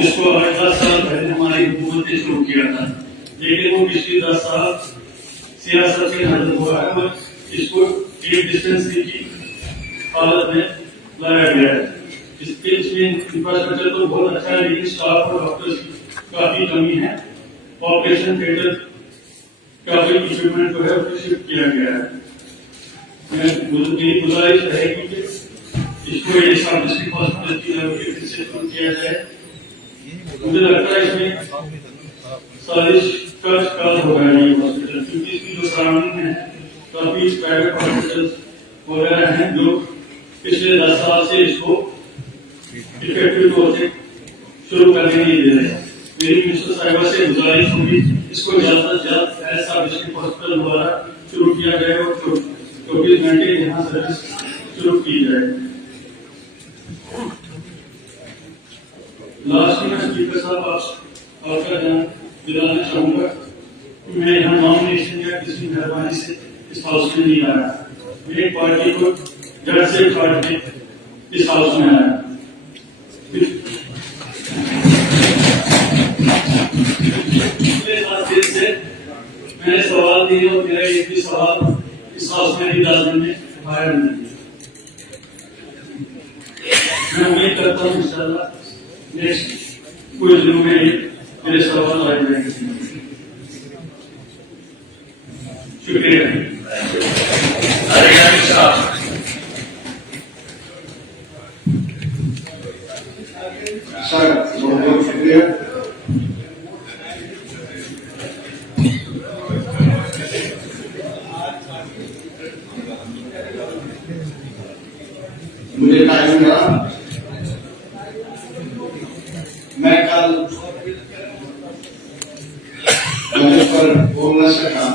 जिसको 10 साल पहले हमारी हुकूमत ने शुरू किया था, लेकिन वो पिछले 10 साल सियासत में नजर हुआ है और इसको एक डिस्टेंस की हालत में लाया गया है। इसमें इंफ्रास्ट्रक्चर तो बहुत अच्छा है, लेकिन स्टाफ और डॉक्टर्स की काफी कमी है। ऑपरेशन थिएटर का भी इक्विपमेंट जो है उसे शिफ्ट किया गया है। मेरी गुजारिश रहेगी कि इसको ये सब डिस्ट्रिक्ट हॉस्पिटल की लेवल पे फिर से शुरू किया जाए। मुझे लगता है इसमें साजिश का शिकार हो रहा है ये हॉस्पिटल, क्योंकि इसकी जो सराउंडिंग है काफी प्राइवेट हॉस्पिटल वगैरह हैं जो पिछले 10 साल से इसको इफेक्टिव तौर से शुरू करने नहीं दे रहे। मेरी मिनिस्टर साहिबा से गुजारिश होगी इसको जल्द से जल्द ऐसा डिस्ट्रिक्ट हॉस्पिटल द्वारा शुरू किया जाए और 24 घंटे यहाँ सर्विस शुरू की जाए। लास्ट में स्पीकर साहब आपका ध्यान दिलाना चाहूंगा कि मैं यहाँ नॉमिनेशन या किसी मेहरबानी से इस हाउस में नहीं आया। मेरी पार्टी को जड़ से उखाड़ के इस हाउस में आया। पिछले 7 दिन से मैंने सवाल दिए और मेरा एक भी सवाल इस हाउस में 10 दिन में उठाया नहीं। मैं उम्मीद करता हूँ इंशाल्लाह नेक्स्ट कुछ दिनों में मेरे सवाल आए जाएंगे। शुक्रिया। सर बहुत बहुत शुक्रिया। मुझे टाइम मिला, मैं कल मंच पर बोल न सका।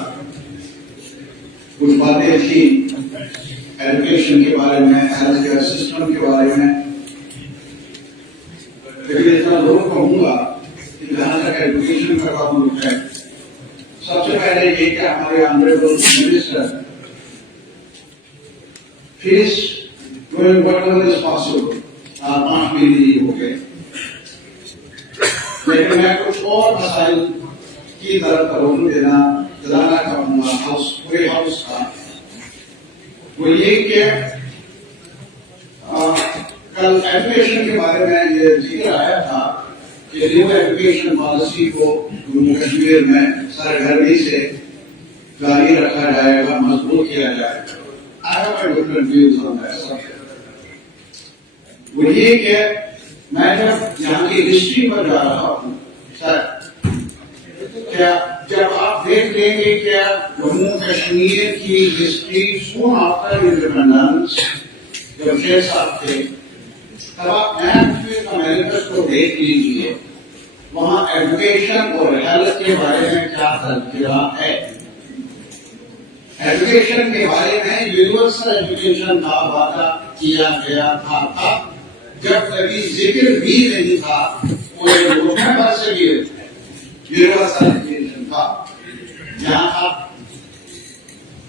कुछ बातें थी एजुकेशन के बारे में, हेल्थ केयर सिस्टम के बारे में, लेकिन इतना जरूर कहूंगा कि जहां तक एजुकेशन का ताल्लुक है, सबसे पहले ये कि हमारे honourable minister fees doing whatever is possible not really okay, लेकिन मैं कुछ और मसाइल की तरफ तवज्जो दिलाना चाहूंगा पूरे हाउस का। वो ये कि कल एजुकेशन के बारे में ये जिक्र आया था कि न्यू एजुकेशन पॉलिसी को जम्मू कश्मीर में सरगर्मी से जारी रखा जाएगा, मजबूत किया जाएगा। I have a different views on that subject. वो ये कि मैं जब यहाँ की हिस्ट्री पर जा रहा हूँ सर, क्या जब आप देख लेंगे क्या जम्मू कश्मीर की हिस्ट्री सून आफ्टर इंडिपेंडेंस जब शेर साहब थे, तब आप नया मैनिफेस्टो को देख लीजिए। वहाँ एजुकेशन और हेल्थ के बारे में क्या तज़किरा है। एजुकेशन के बारे में यूनिवर्सल एजुकेशन का वादा किया गया था, जब कभी जिक्र भी नहीं था पूरे मुल्क में, बस यूनिवर्सल एजुकेशन था यहाँ था।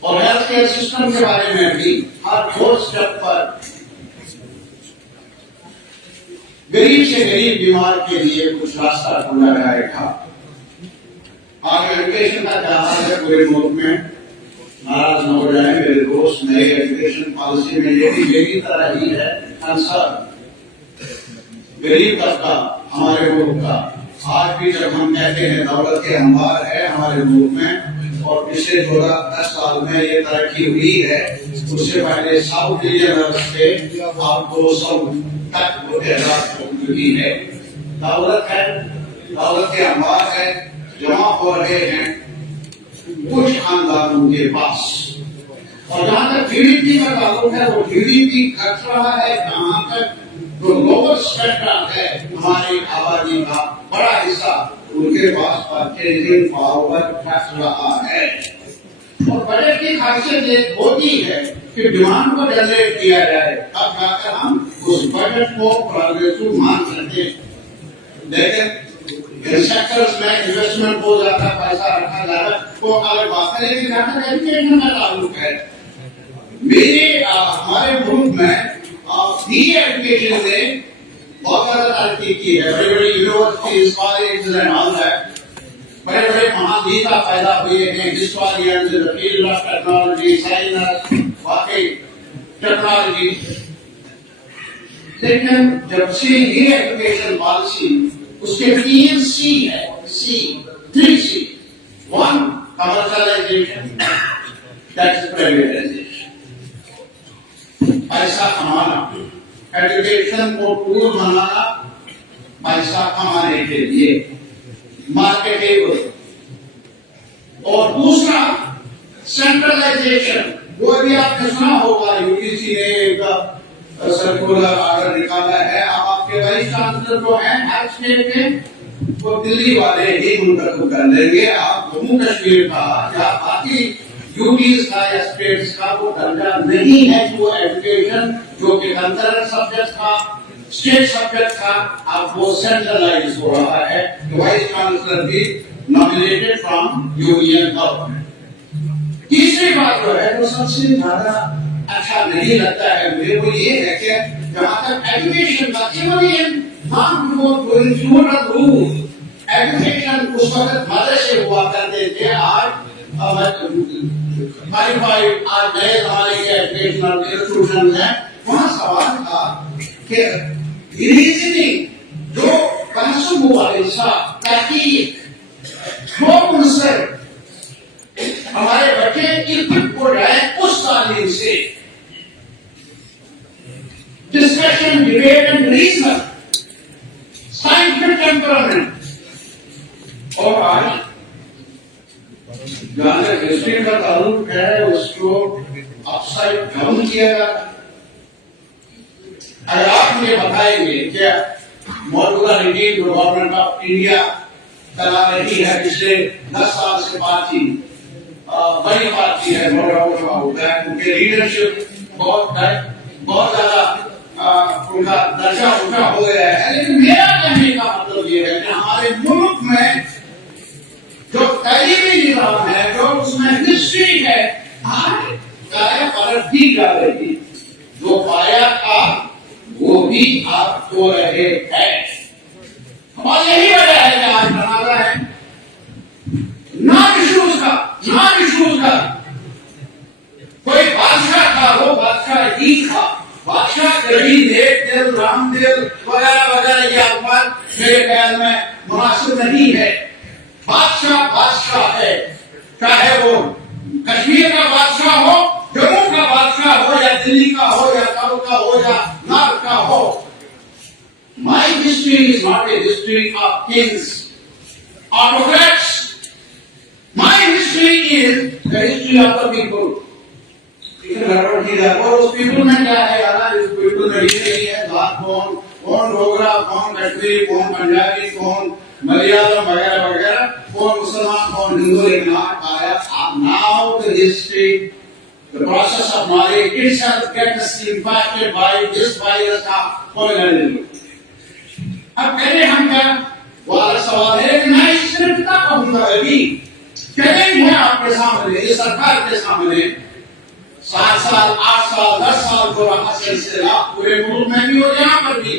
और हेल्थ केयर सिस्टम के बारे में भी हर 4 स्टेप पर गरीब से गरीब बीमार के लिए कुछ रास्ता ढूंढा जाएगा। आज एजुकेशन का क्या हाल है पूरे मुल्क में, नाराज न हो जाए मेरे दोस्त। नई एजुकेशन पॉलिसी में ये भी मेरी तरह ही है आंसर। गरीब तबका हमारे मुल्क का आज भी जब हम कहते हैं दौलत के अंबार है हमारे मुल्क में, और पिछले 10 साल में ये तरक्की हुई है, उससे पहले साउथ इंडियन से आपको सब तक वो तहरात हुई है। दौलत है, दौलत के अंबार है, जमा हो रहे हैं कुछ खानदानों के पास। और जहाँ तक जीडीपी का ताल्लुक है, वो जीडीपी घट रहा है। जहाँ तक जो लोअर सेक्टर है हमारी आबादी का बड़ा हिस्सा, उनके पास परचेजिंग पावर घट रहा है। और बजट की खासियत ये होती है कि डिमांड को जनरेट किया जाए, तब जाकर हम उस बजट को प्रोग्रेसिव मान सकते हैं। लेकिन इन सेक्टर्स में इन्वेस्टमेंट हो जाता, पैसा रखा जाता, तो अगर बात करें कि जहाँ तक एजुकेशन का ताल्लुक है, हमारे मुल्क में फ्री एजुकेशन ने बहुत ज्यादा तरक्की की है, बड़ी बड़ी universities, college and all that, बड़े बड़े महानेता पैदा हुए हैं, historians in the field of technology, science, वाकई टेक्नोलॉजी। लेकिन जब से ये एजुकेशन पॉलिसी, उसके 3 सी है, three C. 1 commercialisation, that is privatisation, पैसा कमाना, एजुकेशन को टूल बनाना पैसा कमाने के लिए, मार्केटेबल। और दूसरा सेंट्रलाइजेशन, वो भी आपने सुना होगा, यूजीसी ने एक सर्कुलर ऑर्डर निकाला है, अब आपके वाइस चांसलर जो है हर स्टेट के, वो दिल्ली वाले ही मुंतखब कर लेंगे। आप जम्मू कश्मीर का या बाकी यूटीज का या स्टेट्स का वो दर्जा नहीं है, जो एजुकेशन जो कि कंसर्न सब्जेक्ट था, स्टेट सब्जेक्ट था, अब वो सेंट्रलाइज हो रहा है। वाइस चांसलर भी नॉमिनेटेड फ्रॉम यूनियन गवर्नमेंट। तीसरी बात जो है, वो सबसे ज्यादा अच्छा नहीं लगता है मुझे, वो ये है कि जहां तक एजुकेशन का, एजुकेशन उस वक्त मदरसे हुआ करते थे, आज आज नए जमाने के एजुकेशनल इंस्टीट्यूशन है। वहां सवाल था कि रीजनिंग जो कंज्यूम हुआ हिस्सा, तहकीक, वो उनसे हमारे बच्चे इक्विप हो जाए उस तालीम से। Discussion, debate and reason, scientific temperament. और आज जहां तक हिस्ट्री का ताल्लुक है, उसको अपसाइड डाउन किया जा रहा है। अगर आप मुझे बताएंगे कि मौजूदा रिजीम जो गवर्नमेंट ऑफ इंडिया चला रही है पिछले 10 साल से, पार्टी बड़ी पार्टी है, नो डाउट अबाउट दैट, उनके लीडरशिप बहुत ज्यादा उनका दर्जा ऊंचा हो गया है। लेकिन मेरा कहने का मतलब ये है कि हमारे मुल्क में जो तलीमी निज़ाम है, जो उसमें हिस्ट्री है, आज काया पलट दी जा रही, जो पाया था वो भी आप खो रहे हैं। और यही वजह है कि आज बनाना है नॉन इश्यूज का। कोई बादशाह था, वो बादशाह ही था, बादशाह कभी नेक दिल, राम दिल वगैरह वगैरह ये अल्फाज मेरे ख्याल में मुनासिब नहीं है। बादशाह है, चाहे वो कश्मीर का बादशाह हो, जम्मू का बादशाह हो, या दिल्ली का हो, या काबुल का हो, या नॉर्थ का हो। My history is not a history of kings, autocrats. My history is the history of the people. और उस पीपल में क्या है यार, इस पीपल में ये नहीं है जात कौन डोगरा, कौन कश्मीरी, कौन पंजाबी, कौन मलयालम वगैरह वगैरह, कौन मुसलमान, कौन हिंदू। लेकिन now the history, the process of knowledge itself gets impacted by this virus of colonialism. अब पहले हम क्या वाला सवाल है कि मैं सिर्फ क्या कहूंगा, अभी चैलेंज है आपके सामने, इस सरकार के सामने। 7 साल, 8 साल, 10 साल को रहा सिलसिला, पूरे मुल्क में भी और यहाँ पर भी।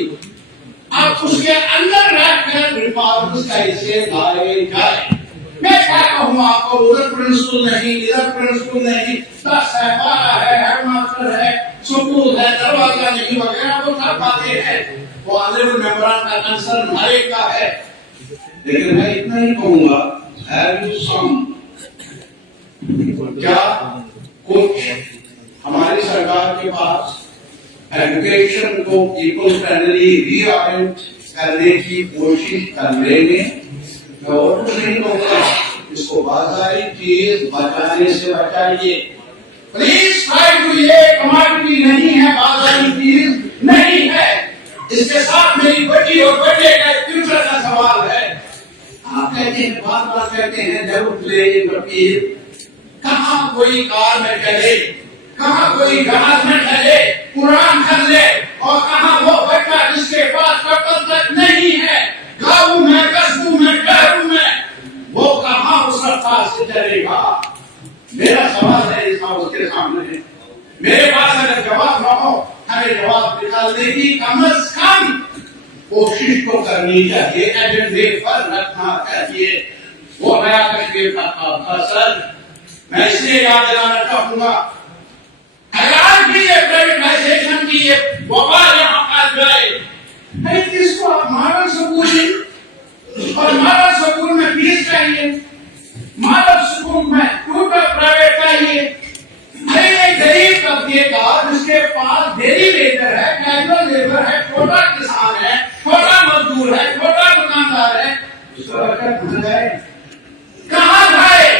अब उसके अंदर रहकर रिफॉर्म्स कैसे लाए जाए। मैं क्या कहूँ आपको, उधर प्रिंसिपल नहीं, इधर प्रिंसिपल नहीं, 10 है, 12 है, हेडमास्टर है, स्कूल है, दरवाजा नहीं वगैरह, वो सब बातें हैं। वो ऑनरेबल मेंबरान का कंसर्न हर एक का है। लेकिन मैं इतना ही कहूंगा, क्या कुछ हमारी सरकार के पास एजुकेशन को पीपल फ्रेंडली रीऑरिएंट करने की कोशिश कर लेंगे? मैं और कुछ नहीं कहूंगा, इसको बाजारी चीज बचाने से बचाइए प्लीज। ट्राई टू, ये कमोडिटी नहीं है, बाजारी चीज नहीं है। इसके साथ मेरी बच्ची और बच्चे का फ्यूचर का सवाल है। आप कहते हैं, बार कहते हैं, जरूर ले कहाँ कोई कार में चले, कहाँ कोई जहाज में चले, उड़ान कर ले, और कहाँ वो बच्चा जिसके पास कपल तक नहीं है, गाँव में, कस्बों में, शहरों में, वो कहाँ उस रफ्तार से चलेगा। मेरा सवाल है इस हाउस के सामने, मेरे पास अगर जवाब न हो, हमें जवाब निकालने की कम से कम कोशिश तो करनी चाहिए, एजेंडे पर रखना चाहिए। वो नया कश्मीर का था सर, मैं इसलिए याद दिलाना चाहूंगा, अगर भी ये प्राइवेटाइजेशन की ये वबा यहाँ आ जाए, अरे इसको आप मॉडल स्कूल और मॉडल स्कूल में फीस चाहिए, मॉडल स्कूल में टूटा प्राइवेट चाहिए। अरे ये गरीब तबके का जिसके पास डेली लेबर है, कैजुअल लेबर है, छोटा किसान है, छोटा मजदूर है, छोटा दुकानदार है, उसका बच्चा कहाँ जाए, कहाँ जाए?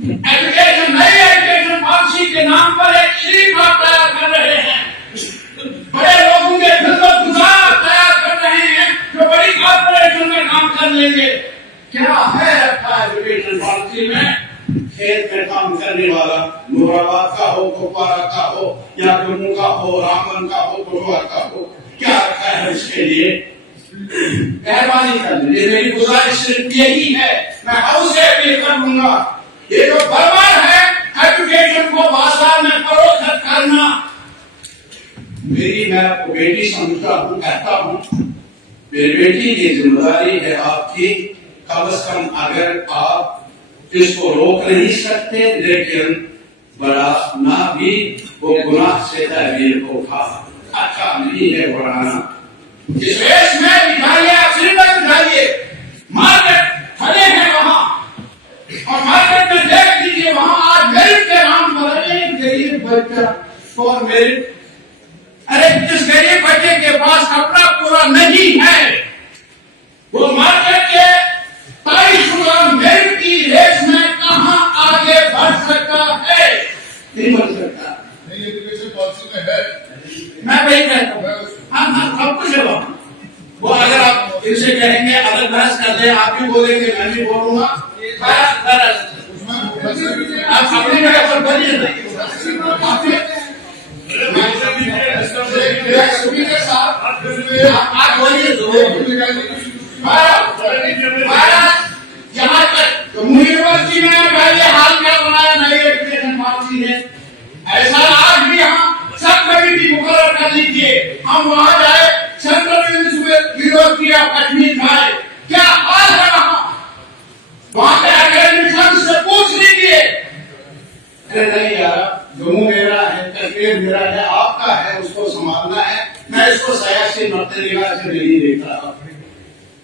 एजुकेशन, नई एजुकेशन पॉलिसी के नाम पर एक श्री बात तैयार कर रहे हैं, बड़े लोगों के खिदमत गुजार तैयार कर रहे हैं जो बड़ी कॉर्पोरेशन में काम कर लेंगे। क्या है रखा एजुकेशन पॉलिसी में? खेत में काम करने वाला मुरादाबाद का हो, कुपवारा का हो, या जम्मू का हो, रामबन का हो, कुपवारा का हो, क्या रखा है उसके लिए? मेहरबानी कर लीजिए, मेरी गुजारिश सिर्फ यही है, मैं हाउस से अपील कर लूंगा, ये जो बर्बाद है एजुकेशन को बाजार में फरोख्त करना, मैं आपको बेटी समझता हूँ, कहता हूँ, मेरी बेटी की जिम्मेदारी है आपकी, कम से कम अगर आप इसको रोक नहीं सकते, लेकिन बड़ा ना भी वो गुनाह से तहवीर होगा, अच्छा नहीं है बढ़ाना। इस देश में बिठाइए, श्रीनगर बिठाइए, मार्केट खड़े हैं वहां, और मार्केट में देख लीजिए वहां आज मेरिट के नाम पर एक गरीब बच्चा और मेरिट, अरे जिस गरीब बच्चे के पास कपड़ा पूरा नहीं है, वो मार्केट के तयशुदा मेरिट की रेस में कहां आगे बढ़ सकता है? नहीं बढ़ सकता। नहीं, एजुकेशन पॉलिसी में है। मैं वही कहता हूँ, हाँ सब कुछ है वहाँ। वो अगर आप इनसे कहेंगे, अगर बहस कर ले, आप भी बोलेंगे, मैं भी बोलूंगा, आप अपनी जगह पर बोलिए ना, आप बोलिए यहाँ तक यूनिवर्सिटी में पहले हाल क्या बनाया नई एजुकेशन पॉलिसी ने, ऐसा आज भी हम सब कमेटी मुकर्रर कर लीजिए, हम वहां जाए, सेंट्रल यूनिवर्सिटी ऑफ कश्मीर जाए, क्या हाल है वहां के एकेडमिशियन से पूछ लीजिए। अरे नहीं यार, जम्मू मेरा है, कश्मीर मेरा है, आपका है, उसको संभालना है, मैं इसको सियासी नजरिया से नहीं देख रहा।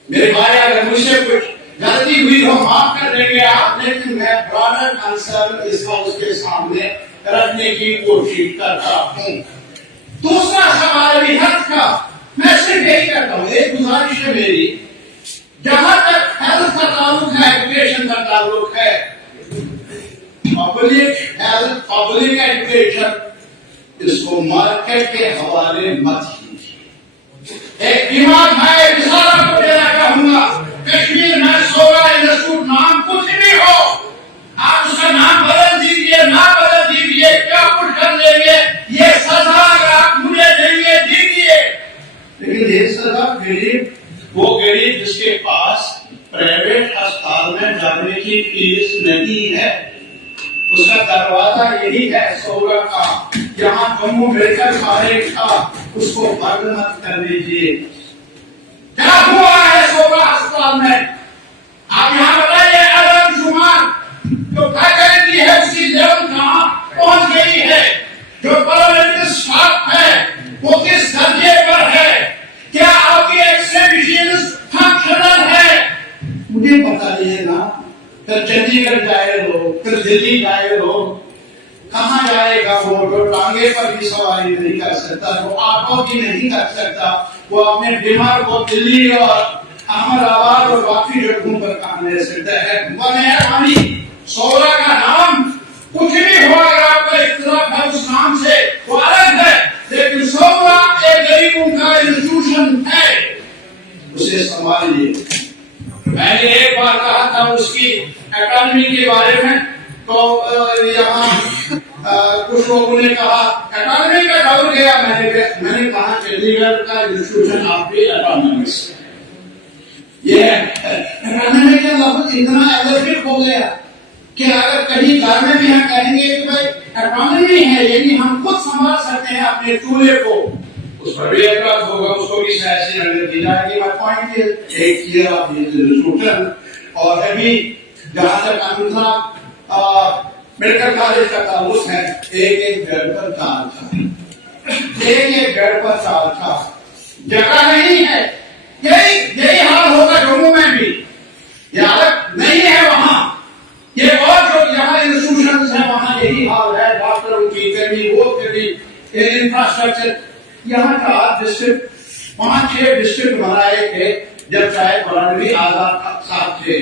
मेरे भाई अगर मुझसे कुछ गलती हुई हो माफ कर देंगे आप, लेकिन मैं ब्रॉडर कंसर्न इसका उसके सामने रखने की कोशिश करता हूँ। दूसरा सवाल भी हक का, मैं सिर्फ यही करता हूँ, एक गुजारिश है मेरी, जहां तक हेल्थ का ताल्लुक है, एजुकेशन का ताल्लुक है, पब्लिक हेल्थ, पब्लिक एजुकेशन, इसको मार्केट के हवाले मत कीजिए। एक दिमाग मैं रिसाला को देना चाहूंगा, कश्मीर में सोगा इंस्टीट्यूट नाम कुछ भी हो, आप उसका नाम बदल दीजिए, ना बदल दीजिए, क्या कुछ कर लेंगे, ये सजा अगर आप मुझे देंगे दीजिए, लेकिन ये सजा गरीब, वो गरीब जिसके पास प्राइवेट अस्पताल में जाने की फीस नहीं है, उसका दरवाजा यही है सोगा का, जहाँ जम्मू मेडिकल कॉलेज था, उसको बंद मत कर दीजिए। क्या हुआ है सोगा अस्पताल में? आप यहाँ बताइए, आदमशुमार जो फैकल्टी है उसकी लेवल कहाँ पहुंच गई है, जो परमानेंट स्टाफ है वो किस दर्जे पर है, क्या आपकी एक्सटेंशन फंक्शनल है? मुझे बताइए ना। फिर चंडीगढ़ जाए लोग, फिर दिल्ली जाए लोग, कहाँ जाएगा वो जो टांगे पर भी सवारी नहीं कर सकता, जो ऑटो भी नहीं कर सकता, वो अपने बीमार को दिल्ली और अहमदाबाद और बाकी जगहों पर काम ले सकता है। मेहरबानी, सोरा का नाम कुछ भी हो, अगर आपका इख्तिलाफ है उस नाम से वो अलग है, लेकिन सोरा एक गरीबों का इंस्टीट्यूशन है, उसे संभालिए। मैंने एक बार कहा था उसकी एकेडमी के बारे में, तो यहाँ कुछ लोगों ने कहा एकेडमी का दौर गया, मैंने कहा चंडीगढ़ का इंस्टीट्यूशन आप भी एटोनॉमस है। ये एकेडमी का लफ्ज इतना एलर्जिक हो गया कि अगर कहीं घर में भी हम कहेंगे कि भाई एटोनॉमी है, यानी हम खुद संभाल सकते हैं अपने चूल्हे को, उस पर भी एतराज होगा, उसको भी ऐसी रंगत दी जाएगी। माय पॉइंट इज एक ईयर ऑफ स्टूडेंट और अभी जहां तक अनंतनाग मेडिकल कॉलेज का ताल्लुक है, एक बेड पर ताल था, एक बेड पर ताल था, जगह नहीं है। यही हाल होगा जम्मू में भी, हालत नहीं है वहां। ये और जो यहाँ इंस्टीट्यूशंस है वहां यही हाल है, डॉक्टरों की कमी, वो कमी, इंफ्रास्ट्रक्चर। यहाँ का डिस्ट्रिक्ट 5-6 डिस्ट्रिक्ट बनाए थे जब चाहे फडणवीस आजाद साहब थे,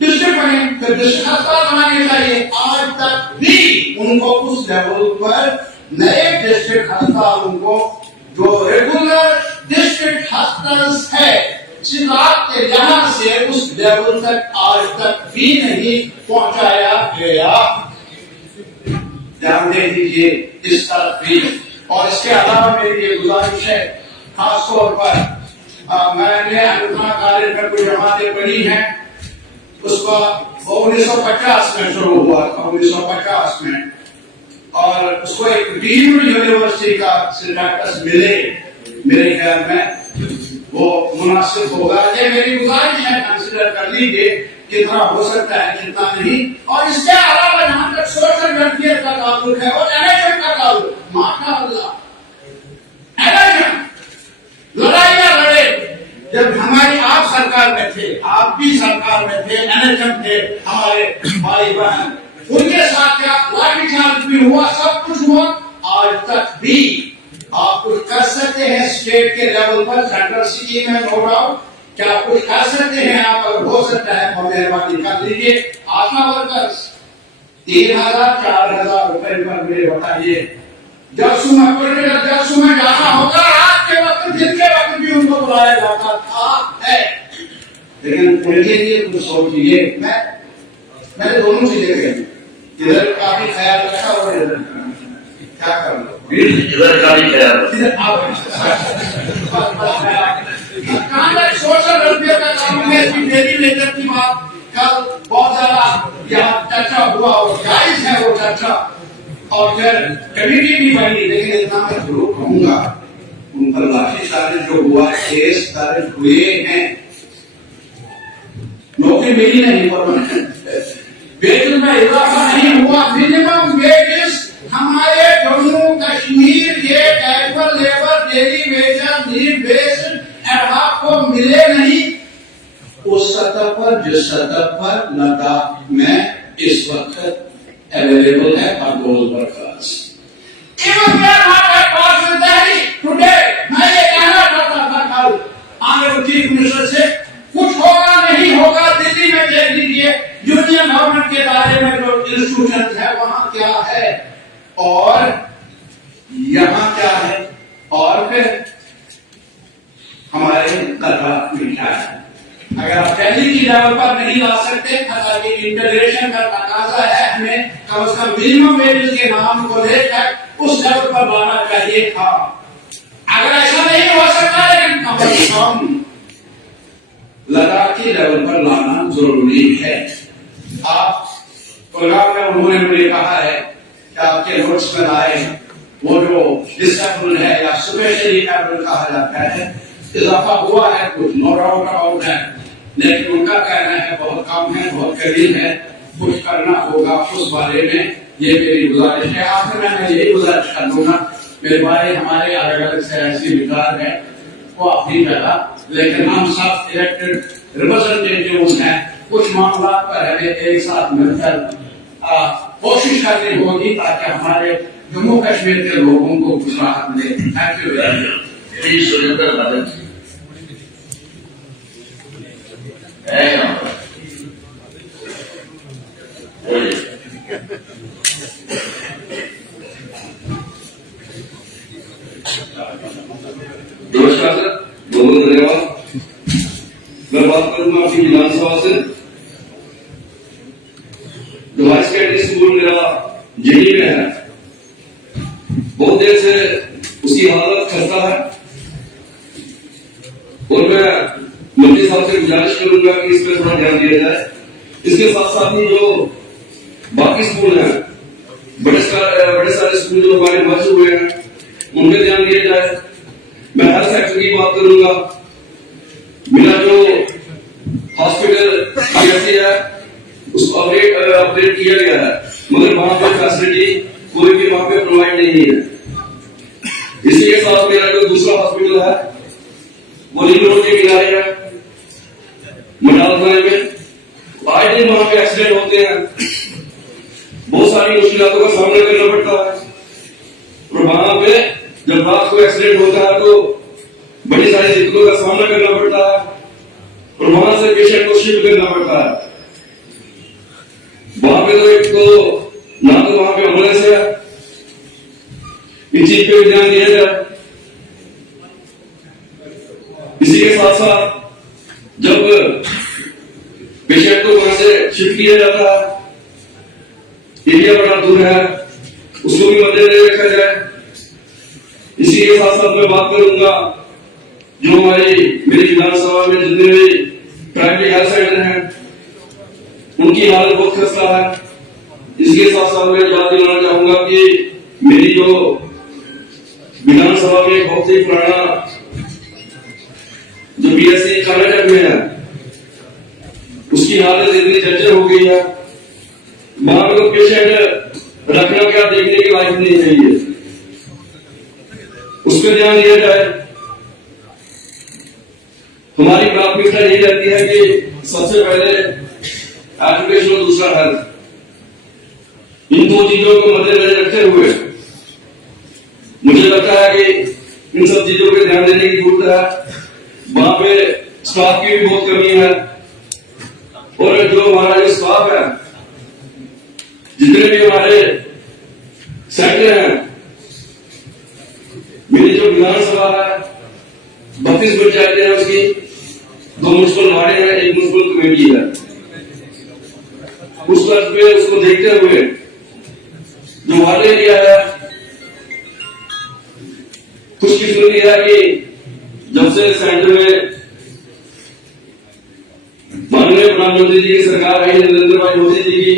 डिस्ट्रिक्ट बने, फिर डिस्ट्रिक्ट अस्पताल बनाने चाहिए। आज तक भी उनको उस लेवल पर नए डिस्ट्रिक्ट अस्पतालों को जो रेगुलर डिस्ट्रिक्ट हॉस्पिटल है शिलाप के यहां से उस लेवल तक आज तक भी नहीं पहुंचाया गया। ध्यान दे दीजिए इस तरफ भी। और इसके अलावा मेरी ये गुजारिश है, खासतौर पर मैंने अनंतनाग कॉलेज में कुछ जमातें पढ़ी हैं, उसका 1950 में शुरू हुआ था, 1950 में, और उसको एक डीम्ड यूनिवर्सिटी का स्टेटस मिले, मेरे ख्याल में वो मुनासिब होगा। ये मेरी गुजारिश है, कंसिडर कर लीजिए कितना हो सकता है कितना नहीं। और इसके अलावा जहां तक सोशल वेलफेयर का ताल्लुक है और एनएचएम का ताल्लुक, माशाअल्लाह एनएचएम लड़ाइयां लड़े जब हमारी आप सरकार में थे, आप भी सरकार में थे, एनएचएम थे हमारे भाई बहन, उनके साथ क्या लाठीचार्ज भी हुआ, सब कुछ हुआ। आज तक भी आप कुछ कर सकते हैं स्टेट के लेवल पर, सेंट्रल स्कीम है नो डाउट, क्या कुछ कर सकते हैं आप? अगर हो सकता है तो मेहरबानी कर लीजिए। आशा वर्कर्स 3,000-4,000 रुपए पर मेरे बताइए, जब में जाना होगा, रात के वक्त दिन के वक्त भी उनको बुलाया जाता था है। लेकिन उनके लिए कुछ सोचिए, मैंने दोनों चीजें कही, इधर का भी ख्याल रखा और इधर क्या कर लो, इधर का भी ख्याल सोशल वेलफेयर का काम है। वेंटिलेटर की बात कल बहुत ज्यादा यहाँ चर्चा हुआ और जायज है वो चर्चा, और फिर कमेटी भी बनी। लेकिन इतना मैं जरूर कहूंगा, उन पर लाठीचार्ज जो हुआ, केस दर्ज हुए हैं, नौकरी मिली नहीं, वेतन में इजाफा नहीं हुआ, मिनिमम वेजेस हमारे जम्मू कश्मीर के casual labour, daily Vaser, need based ad hoc को मिले नहीं उस सतह पर जिस सतह पर लद्दाख में इस वक्त अवेलेबल है फॉर दोज वर्कर्स। टुडे मैं ये कहना चाहता था कल ऑनरेबल चीफ मिनिस्टर से, कुछ होगा नहीं होगा, दिल्ली में देख लीजिए यूनियन गवर्नमेंट के दायरे में जो इंस्टीट्यूशन है वहां क्या है और यहां क्या है, और फिर हमारे लद्दाख में क्या है। अगर आप दिल्ली की लेवल पर नहीं ला सकते, हालांकि इंटीग्रेशन का तकाजा है, हमें कम से कम मिनिमम वेजेस के नाम को लेकर उस लेवल पर लाना चाहिए था। अगर ऐसा नहीं हो सकता, लेकिन कम से कम लद्दाखी लेवल पर लाना जरूरी है। आप प्रोग्राम में उन्होंने मुझे कहा है कि आपके नोट्स में आए वो जो डिसेबल है या स्पेशली एबल कहा जाता है, इजाफा हुआ है कुछ, नो डाउट अबाउट है, लेकिन उनका कहना है बहुत कम है, बहुत करीब है, कुछ करना होगा उस बारे में। ये मेरी गुजारिश है। आखिर में मैं यही गुजारिश कर दूंगा, मेरे भाई हमारे अलग अलग सियासी विचार है वो अपनी जगह, लेकिन हम सब इलेक्टेड रिप्रेजेंटेटिव्स हैं, कुछ मामला पर हमें एक साथ मिलकर कोशिश करनी होगी ताकि हमारे जम्मू कश्मीर के लोगों को कुछ राहत मिले। Thank you very much. Surendra Nath नमस्कार सर, बहुत बहुत धन्यवाद। मैं बात करूंगा आपकी विधानसभा से। जो हाई सेकेंडरी स्कूल मेरा जेडी में है, बहुत देर से उसकी हालत खस्ता है और मैं मंत्री साहब से गुजारिश करूंगा कि इस पर थोड़ा ध्यान दिया जाए। इसके साथ साथ ही जो बाकी स्कूल हैं, बड़े सारे स्कूल जो हमारे बच हुए हैं, उन पे ध्यान दिया जाए। मैं हेल्थ सेक्टर की बात करूंगा। मेरा जो हॉस्पिटल पीएससी है उसको अपडेट किया गया है, मगर वहां पर फैसिलिटी कोई भी वहां पे प्रोवाइड नहीं है। इसी के साथ मेरा जो दूसरा हॉस्पिटल है वो रिंग रोड के किनारे है, मंडाल थाने में। आए दिन वहां पे एक्सीडेंट होते हैं, बहुत सारी मुश्किलों का सामना करना पड़ता है। और वहां पे जब रात को एक्सीडेंट होता है तो बड़ी सारी दिक्कतों का सामना करना पड़ता है और वहां से पेशेंट को शिफ्ट करना पड़ता है। वहां पे तो एक तो ना तो वहां पे एम्बुलेंस है, इस चीज पे भी ध्यान दिया जाए। इसी के साथ साथ जब पेशेंट को वहां से शिफ्ट किया जाता है, एरिया बड़ा दूर है, उसको भी मद्देनजर रखा जाए। इसी के साथ साथ मैं बात करूंगा जो हमारी मेरी विधानसभा में जितने भी प्राइमरी हेल्थ सेंटर हैं उनकी हालत बहुत खस्ता है। इसके साथ साथ मैं याद दिलाना चाहूंगा कि मेरी जो विधानसभा में बहुत ही पुराना जो पीएससी कर्नाटक में है उसकी हालत इतनी जर्जर हो गई है, वहां पर पेशेंट रखना क्या देखने के लायक नहीं चाहिए, उस पर ध्यान दिया जाए। हमारी प्राथमिकता यही रहती है कि सबसे पहले एजुकेशन और दूसरा हेल्थ, इन दो चीजों को मद्देनजर रखते हुए मुझे लगता है कि इन सब चीजों पे ध्यान देने की जरूरत है। वहां पे स्टाफ की भी बहुत कमी है और जो हमारा जो स्टाफ है, जितने भी हमारे सेक्टर हैं, मेरी जो विधानसभा है 32 पंचायतें हैं, उसकी 2 म्युनिसिपल वार्ड हैं, 1 म्युनिसिपल कमेटी है। उस वर्ष पे उसको देखते हुए जो वार्ड एरिया है, खुशकिस्मती है कि जब से सेंटर में माननीय प्रधानमंत्री जी की सरकार आई, नरेंद्र भाई मोदी जी की,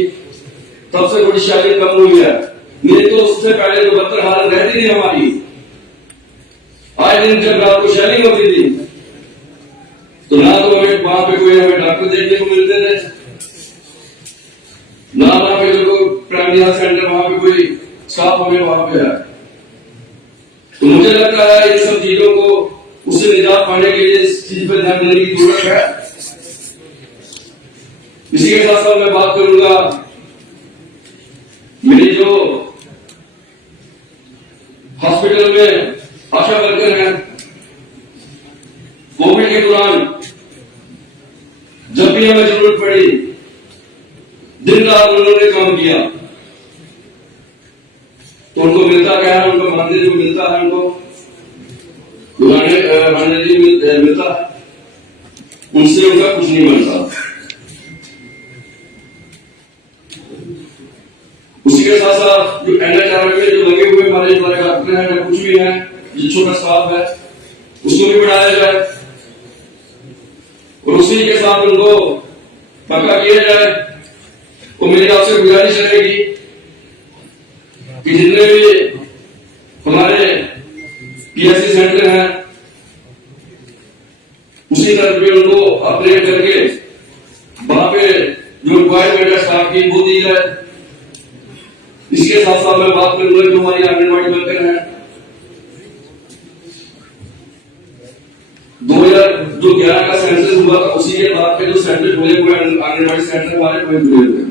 तब से थोड़ी शायद कम हुई है। नहीं तो उससे पहले जो बदतर हालत रहती थी हमारी, आए दिन जब रात को शैलिंग होती थी तो ना तो हमें वहां पे कोई हमें डॉक्टर देखने को मिलते थे, ना वहां पे जो प्राइमरी हेल्थ सेंटर वहां पे कोई स्टाफ हमें वहां पे है। तो मुझे लगता है इन सब चीजों को उससे निजात पाने के लिए इस चीज पर ध्यान देने की जरूरत है। इसी के साथ साथ मैं बात करूंगा मेरी जो हॉस्पिटल में आशा वर्कर हैं, कोविड के दौरान जब भी हमें जरूरत पड़ी दिन रात उन्होंने काम किया। तो उनको मिलता क्या है, उनको मानदेय जो मिलता है, उनको मानदेय मिलता है, उनसे उनका कुछ नहीं बनता। उसी के साथ साथ जो एनएचआरएम में जो लगे हुए हमारे डॉक्टर हैं या कुछ भी है, जो छोटा स्टाफ है, उसको भी बढ़ाया जाए और उसी के साथ उनको पक्का किया जाए। तो मेरी आपसे गुजारिश रहेगी कि जितने भी हमारे पीएससी सेंटर हैं उसी तरह पे उनको अपडेट करके वहां पे जो रिक्वायरमेंट है स्टाफ की वो दी जाए। इसके साथ साथ मैं बात करूंगा जो हमारी आंगनबाड़ी वर्कर हैं, 2011 का सेंसस हुआ था, उसी के बाद पे जो सेंटर खुले हुए आंगनबाड़ी सेंटर हमारे वही खुले हुए,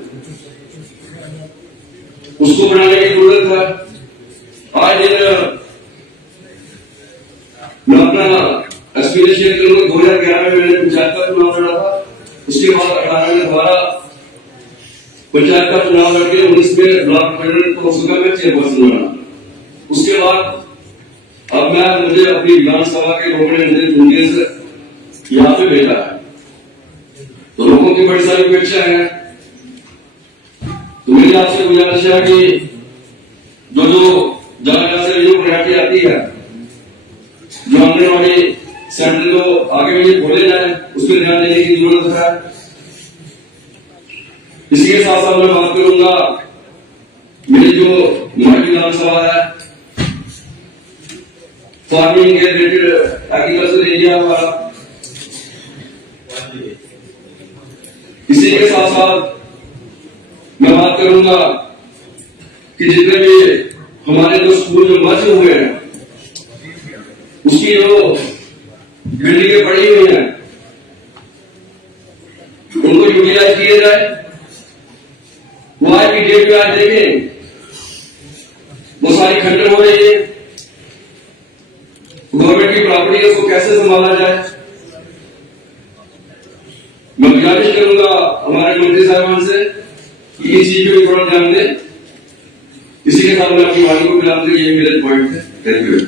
उसको बनाने की जरूरत है। आज मैं अपना एक्सपीरियंस शेयर करूंगा। 2011 में मैंने पंचायत का चुनाव लड़ा था, उसके बाद 18 में दोबारा पंचायत का चुनाव लड़के 19 में ब्लॉक प्रेसिडेंट कौंसिल में चेयरपर्सन बना। उसके बाद अब मुझे अपनी विधानसभा के लोगों ने मुझे चुनने से यहाँ पे भेजा है, तो लोगों की बड़ी सारी अपेक्षा है। तो मेरी आपसे गुजारिश है कि जो जहाँ से जो प्रयाटी आती है, जो आंगनबाड़ी सेंटर जो आगे भी खोले जाए, उस पर ध्यान देने की जरूरत है। इसी के साथ साथ मैं बात करूंगा मेरी जो हमारी विधानसभा है फार्मिंग के रिलेटेड एग्रीकल्चर एरिया हमारा। इसी के साथ साथ मैं बात करूंगा कि जितने भी हमारे जो स्कूल जो मर्ज हुए हैं उसकी जो बिल्डिंगें पड़ी हुई हैं उनको यूटिलाइज किया जाए। वो आज की डेट में आज देखें वो सारी खंडन हो रही है। गवर्नमेंट की प्रॉपर्टी है उसको कैसे संभाला जाए। मैं गुजारिश करूंगा हमारे मंत्री साहबान से कि इस चीज पे थोड़ा ध्यान दें। इसी के साथ मैं अपनी वाणी को विराम दूं। ये मेरे पॉइंट है। Thank you.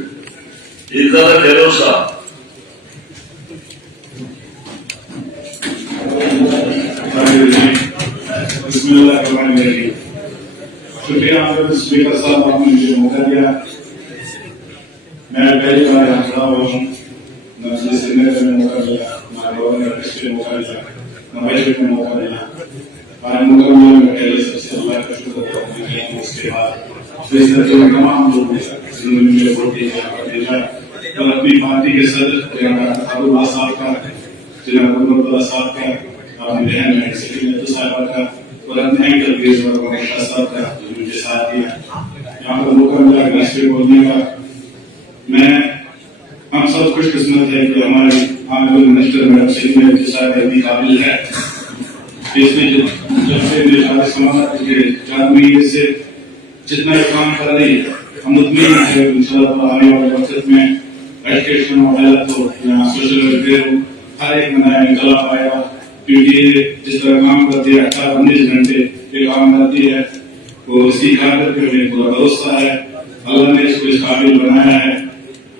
शुक्रिया स्पीकर साहब, आपने मुझे मौका दिया। मैं पहली बार यहाँ खड़ा हुआ हूँ। श्रीनगर में मौका मिला, गवर्नर मौका मिला, नवाई में मौका मिला और मौका मिला। मैं पहले सबसे अल्लाह का शुक्र करता हूँ। उसके बाद इस तरह के तमाम लोग जिन्होंने मुझे वोट दिया और अपनी पार्टी के सदस्य अब्दुल्ला साहब का, अब्दुल्ला साहब का, अपनी बहन सेक्रेटरी साहब का और अपने एंकर साहब का जो मुझे साथ दिया। यहाँ पर मौका मिला गैस पे बोलने का। मैं हम सब खुशकिस्मत है कि हमारे ऑनरेबल मिनिस्टर मैडम सलीम साहब इतनी काबिल है। इसलिए जब से मेरे समाज के 4 महीने से जितना काम कर रही है हम मुतमिन है इंशाल्लाह आने वाले वक्त में एजुकेशन और हेल्थ हो या सोशल वेलफेयर हो हर एक में नया इंकलाब आएगा। क्योंकि ये जिस तरह काम करती है 18-19 घंटे ये काम करती है वो इसी काबिल पे हमें पूरा भरोसा है। अल्लाह ने इसको इस काबिल बनाया है।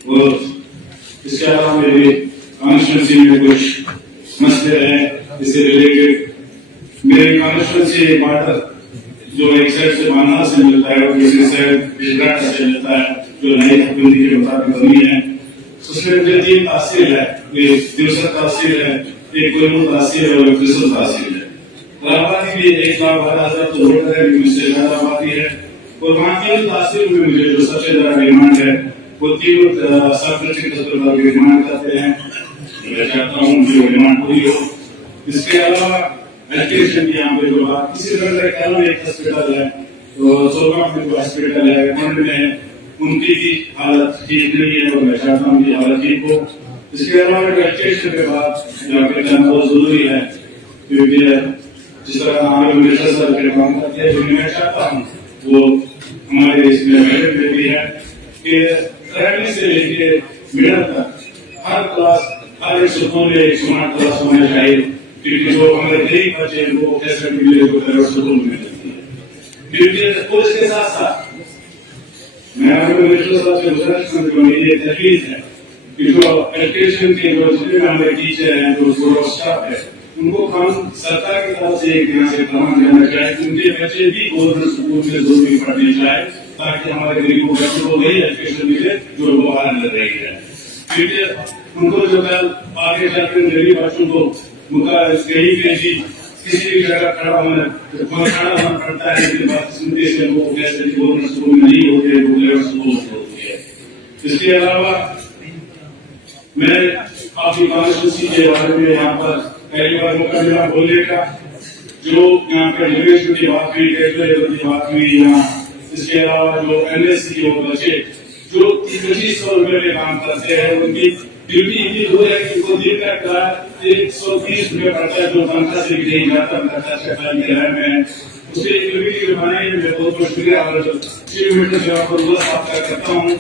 और इसके अलावा मेरी कॉन्स्टिट्यूंसी में कुछ मसले हैं इससे रिलेटेड। मेरे कॉन्स्टिट्यूंसी बॉर्डर जो एक साइड से बाना से मिलता है और दूसरी साइड बिजघाट से मिलता है जो नई हुकूमत के मुताबिक बनी है। उसमें मुझे 3 तहसील है। एक दिवसर तहसील है, एक कोयलू तहसील है और एक किस्म तहसील है। आबादी भी 1,12,000 तो वोटर है, मुझसे ज्यादा आबादी है। और वहाँ 3 तहसील में मुझे जो सबसे ज्यादा डिमांड है वो 3 सब डिस्ट्रिक्ट अस्पताल की डिमांड करते हैं। मैं चाहता हूँ जो डिमांड पूरी हो। इसके अलावा एजुकेशन की यहाँ पे जो बात इसी तरह एक हॉस्पिटल है तो सोलमा में जो हॉस्पिटल है खंड में उनकी भी हालत ठीक नहीं है और मैं चाहता हूँ कि हालत ठीक हो। इसके अलावा एजुकेशन के बाद यहाँ पे करना बहुत जरूरी है क्योंकि जिस तरह हमारे मिनिस्टर सर के काम करते हैं जो मैं चाहता हूँ वो हमारे इसमें मेरिट में भी है कि प्राइमरी से लेके मिडिल तक हर क्लास हर एक स्कूल में एक स्मार्ट क्लास होना चाहिए। क्योंकि जो हमारे गरीब बच्चे हैं वो फैसिलिटी मिले जो प्राइवेट स्कूल में मिलती है। क्योंकि उसके साथ साथ मैं आपको मिनिस्टर साहब से गुजारिश करूंगा ये तकलीफ है कि जो एजुकेशन के जो जितने हमारे टीचर हैं जो पूरा स्टाफ है उनको काम सरकार की तरफ से एक तरह से प्रमाण देना चाहिए कि उनके बच्चे भी गवर्नमेंट स्कूल में जरूर भी पढ़ने जाए ताकि हमारे गरीबों बच्चों को वही एजुकेशन मिले जो वो बाहर मिल रही है। क्योंकि उनको जो कल आगे जाकर गरीब बच्चों को कहीं पे भी किसी भी जगह खड़ा होना पड़ता है कि बात सुनते से वो वैसे गवर्नमेंट स्कूल में नहीं होते वो प्राइवेट स्कूल में होती है। इसके अलावा मैं आपकी कॉन्स्टिट्यूंसी के बारे में यहाँ पर पहली बार मौका मिला बोलने का। जो यहाँ पर निवेश की बात हुई की बात हुई यहाँ। इसके अलावा जो एनएससी के वो बच्चे जो 2500 रुपए में काम करते हैं उनकी ड्यूटी इतनी दूर है कि उनको दिन का किराया 130 रुपए पड़ता है जो तनख्वाह से भी नहीं जाता। किराए में है उसके ड्यूटी बनाने में बहुत बहुत शुक्रिया और चीफ मिनिस्टर से आपको करता हूँ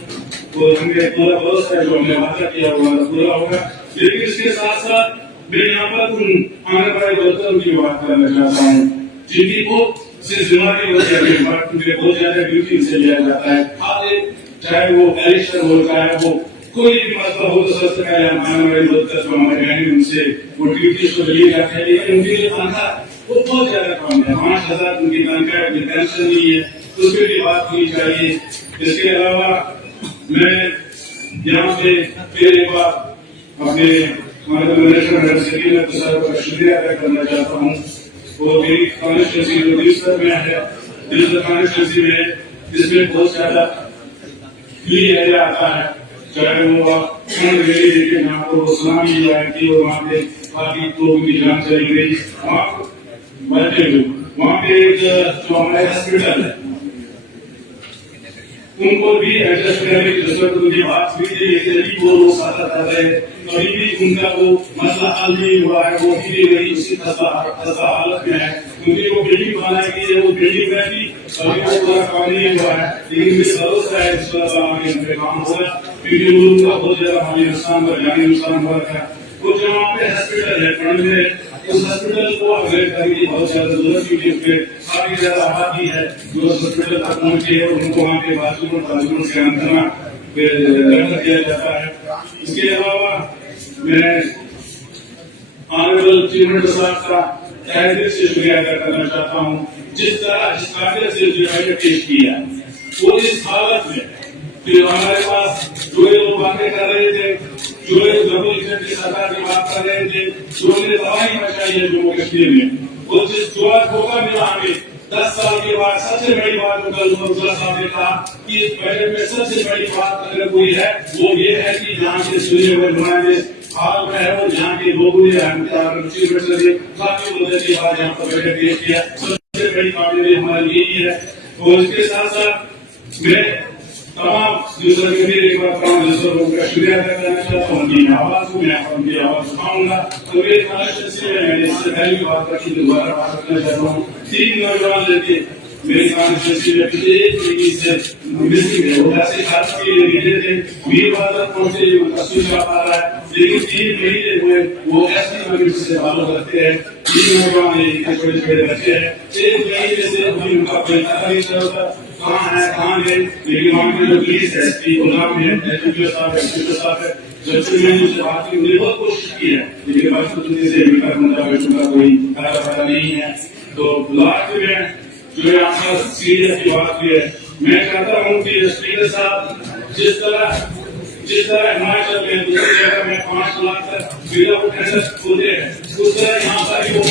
तो हमें पूरा भरोसा है जो हमने वादा किया वो पूरा होगा। लेकिन इसके साथ साथ मैं यहाँ पर उन आने वाले वर्करों की बात करना चाहता हूँ जिनकी को जिम्मा की वजह से बहुत ज्यादा ड्यूटी से लिया जाता है। चाहे वो इलेक्शन हो चाहे वो कोई भी मसला हो तो सबसे पहले आने वाले वर्कर जो हमारे बहन उनसे वो ड्यूटी को लिए जाते हैं। लेकिन उनकी जो तनख्वाह वो बहुत ज्यादा कम है। 5,000 उनकी तनख्वाह उनकी पेंशन नहीं है उसकी भी बात होनी चाहिए। इसके अलावा मैं यहाँ पे फिर एक बार अपने मिनिस्टर सलीम साहब का शुक्रिया अदा करना चाहता हूँ। वो मेरी कॉन्स्टिट्यूंसी जो दिवसर में है दिवसर कॉन्स्टिट्यूंसी में जिसमें बहुत ज्यादा एरिया आता है चाहे वो लेकिन यहाँ को सुनामी आई थी और वहाँ पे बाकी लोगों की जान चली गई। वहाँ बैठे हुए वहाँ पे एक जो हमारे हॉस्पिटल है उनको भी एडजस्ट करने की जरूरत उनकी बात हुई थी, लेकिन वो लोग साथ कर रहे हैं, अभी भी उनका वो मसला हल नहीं हुआ है, वो भी वही उसी खस्ता हालत में है। उनकी वो बिल्डिंग बनाई गई है, वो बिल्डिंग में भी अभी वो पूरा काम नहीं हुआ है, लेकिन मुझे भरोसा है इस काम होगा, क्योंकि लोगों का बहुत ज्यादा हमारे नुकसान पर जानी नुकसान हुआ था। तो जो वहाँ पे हॉस्पिटल है फ्रंट में, उस हॉस्पिटल को अपग्रेड करने की बहुत ज्यादा जरूरत, क्योंकि उसमें काफी ज्यादा आबादी है जो हॉस्पिटल तक पहुंचे और उनको वहाँ के बाथरूम से अंदर किया जाता है। इसके अलावा मैं ऑनरेबल चीफ मिनिस्टर साहब का तहे दिल से शुक्रिया अदा करना चाहता हूँ, जिस तरह जिस काबिल से जो है पेश किया, वो इस हालत में फिर हमारे पास जो लोग बातें कर रहे थे, जो की सरकार की बात कर रहे थे, जो दवाई मचाई है जम्मू कश्मीर में, और जिस धोखा मिला हमें 10 साल के बाद, सबसे बड़ी बात जो कल मुफ्ती साहब ने कहा कि इस बजट में सबसे बड़ी बात अगर कोई है वो ये है कि जहाँ के सुने हुए नुमाइंदे हाल में है और यहाँ के लोगों ने काफी मुद्दत के बाद यहाँ पर बजट पेश किया, सबसे बड़ी कामयाबी हमारे लिए यही है। और इसके साथ साथ मैं तमाम दूसरे एक बार तमाम दूसरे लोगों का शुक्रिया अदा करना चाहता हूँ। उनकी आवाज को मैं उनकी आवाज उठाऊंगा, तो मेरे मैंने इससे पहले भी बात रखी, दोबारा बात करना चाहता हूँ। 3 नौजवान लड़के मेरे कॉन्स्टिट्यूंसी में पिछले 1 महीने से मिसिंग है, वो ऐसे खास के लिए मिले थे, वीरवादा पहुंचे उनका सूचना आ रहा है, लेकिन 3 महीने हुए वो ऐसी वजह से फॉलो करते हैं। 3 नौजवान छोटे छोटे बच्चे हैं, 1 महीने से अभी उनका कोई पता नहीं चलता कहाँ है, लेकिन वहाँ के जो पुलिस है, एसपी गुलाम है, एसपी साहब है, जब मैंने उनसे बात की, उन्होंने बहुत कोशिश की है, लेकिन बचपन से बच्चों का कोई पता नहीं है। तो लास्ट में जो यहाँ सीरियस की बात हुई है, मैं कहता हूँ कि स्पीकर साहब जिस तरह हिमाचल में दूसरी जगह में 5 लाख तक विदाउट टेंडर होते हैं, उस तरह यहाँ पर भी वो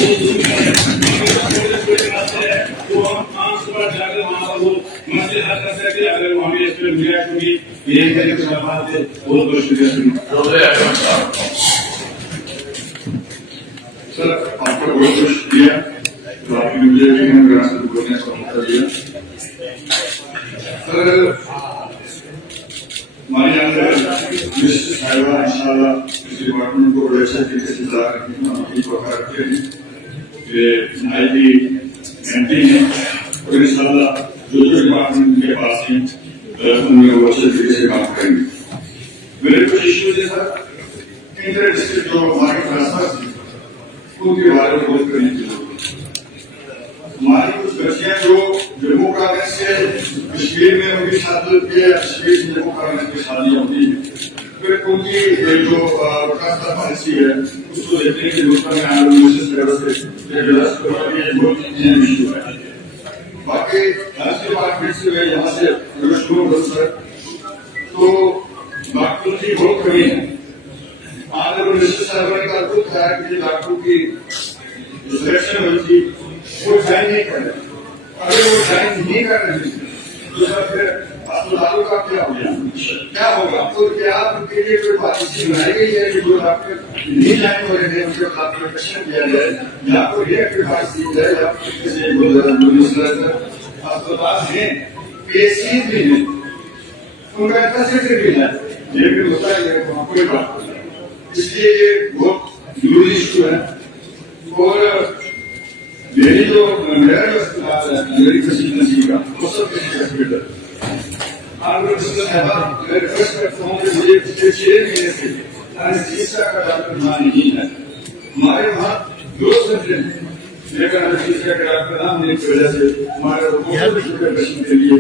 छोटे रास्ते हैं, तो हम आंख पर जाकर वहाँ पर वो मसले हल कर सकते हैं अगर वहाँ भी इसमें गुजारिश होगी। यही है कि बात है, बहुत बहुत शुक्रिया सर, आपका बहुत बहुत शुक्रिया, तो आपने मुझे बोलने का मौका दिया। हमारे यहाँ इंशाल्लाह इस डिपार्टमेंट को बड़े अच्छे तरीके से चला रखे हैं, ये नाइटी एंटी है, और इंशाल्लाह जो डिपार्टमेंट के पास है उनमें वो अच्छे तरीके से काम करेंगे। मेरे कुछ इश्यूज है सर, इंटर डिस्ट्रिक्ट जो हमारे ट्रांसफर उनके बारे में बात करने की जरूरत है। हमारी कुछ बच्चियां जो जम्मू कांग्रेस से कश्मीर में उनकी शादी होती है, कश्मीर से जम्मू कांग्रेस की शादी होती है, फिर उनकी जो ट्रांसफर पॉलिसी है उसको देखने की जरूरत है। बाकी हेल्थ डिपार्टमेंट से मैं यहाँ से शुरू करूँ सर, तो डॉक्टरों की बहुत कमी है। ऑनरेबल मिनिस्टर साहब ने कहा खुद है कि डॉक्टरों की सिलेक्शन हुई थी, वो ज्वाइन नहीं कर रहे, अगर वो ज्वाइन नहीं कर रहे तो सर फिर अस्पतालों का क्या हो गया, क्या होगा? तो क्या उनके लिए कोई पॉलिसी बनाई गई है कि जो डॉक्टर नहीं ज्वाइन हो रहे थे उनके खिलाफ प्रोटेक्शन किया जाए, या कोई एडवाइस दी जाए, या किसी अस्पताल में पेशी भी है उनका फैसिलिटी भी है, लेकिन होता है वहाँ कोई बात नहीं। इसलिए ये बहुत जरूरी इशू है। और मेरी जो मेरा जो अस्पताल है मेरी कंस्टिट्यूंसी का वो सब हॉस्पिटल मैं रिक्वेस्ट करता हूँ कि मुझे पिछले 6 महीने से एनेस्थीसिया का डॉक्टर वहाँ नहीं है। हमारे वहाँ 2 सेंटर हैं, लेकिन एनेस्थीसिया का डॉक्टर ना होने की वजह से हमारे लोगों के लिए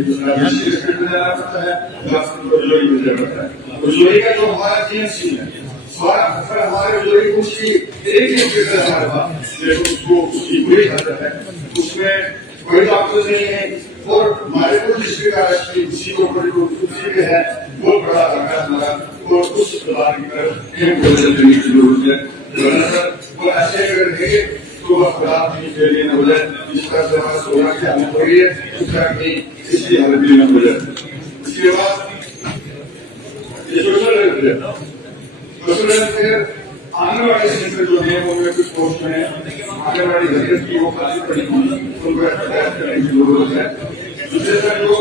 जाना पड़ता है, डॉक्टर को जोड़ी भेजना पड़ता है। और जोड़ी का जो हमारा जीएमसी है हमारे जोड़ी उसकी एक ही हमारे पास, लेकिन उसको उसकी बुरी हालत है, उसमें कोई डॉक्टर नहीं है, और हमारे को डिस्ट्रिक्ट आरएसपी उसी को उसी में है, बहुत बड़ा लगा हमारा, और उस अस्पताल की तरफ देने की जरूरत है। वो ऐसे अगर देंगे तो अस्पताल की फेलियर न हो जाए, इस तरह से हमारा सोना की हालत हो रही है, इस तरह की इसकी हालत भी न हो जाए। इसके बाद तो फिर आंगनबाड़ी सेंटर जो है वो कुछ पोस्ट में आंगनबाड़ी वर्कर की वो काफी पड़ी उनको प्रयास करने की जरूरत है। दूसरे तरफ जो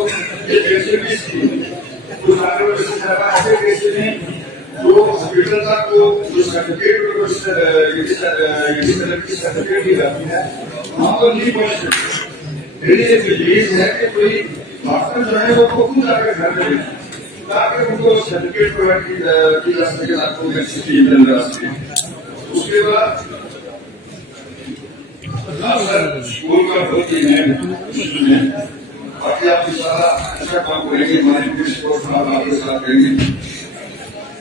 ये फैसिलिटीज थी कुछ आंगनबाड़ी सेंटर ऐसे केस में जो हॉस्पिटल का को जो सर्टिफिकेट सर्टिफिकेट दी जाती है वहां पर नहीं पहुंच सकते। मेरी एक बिलीव है कि कोई डॉक्टर जो है वो खुद जाकर घर में ताकि उनको सर्टिफिकेट प्रोवाइड की जा सके आपको मिल जा सके। उसके बाद स्कूल का बहुत ही है बाकी आप सारा अच्छा काम करेंगे हमारे पुलिस को आपके साथ करेंगे।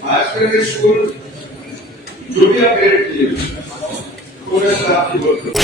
आजकल के स्कूल जो भी आप पेरेंट किए तो मैं आपकी बात करूँ।